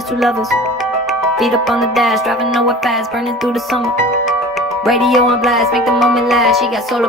just two lovers. Feet up on the dash, driving nowhere fast, burning through the summer. Radio on blast, make the moment last. She got solar